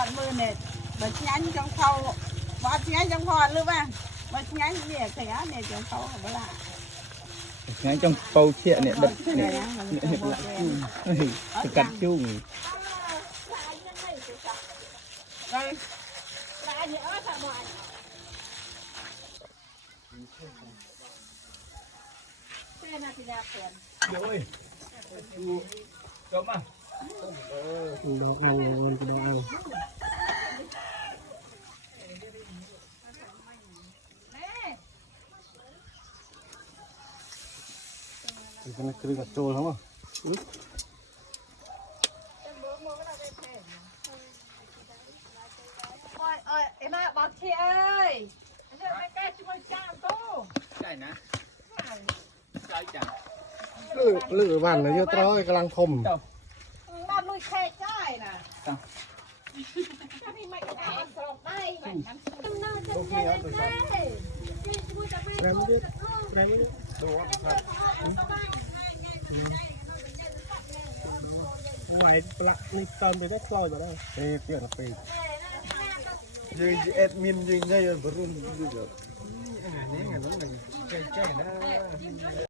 อดมือเนี่ยบัดยันจังเขาบัดยันจังพอหรือว่าบัดยันเนี่ยเสียเนี่ยจังเขาเวลา งั้นtrong bầu chia này đập này lại cắt chung rồi lại nhớ sao mọi xe nào thì đẹp tiền ơi cấm à đồ ăn đồ ăn cái này cứ gạt trôi lắm à ơi em à bác chị ơi mấy cái chúng tôi chạm cô cái nè cái chẳng ลื้อบ้านเลยเยอะต้อยกำลังคม บ้านลุยแค่ใช่น่ะถ้าพี่ไม่ก็เอาสอบได้แบบนั้นลูกเมียตัวสอบแรงดิแรงดิดูว่าไหวปละนี่ตอนไปได้คลอยมาได้เปลี่ยนไปยืนเอ็ดมินยืนได้ยังบรุ่นยืนแบบนี่ไงน้องไงแก่ๆนะ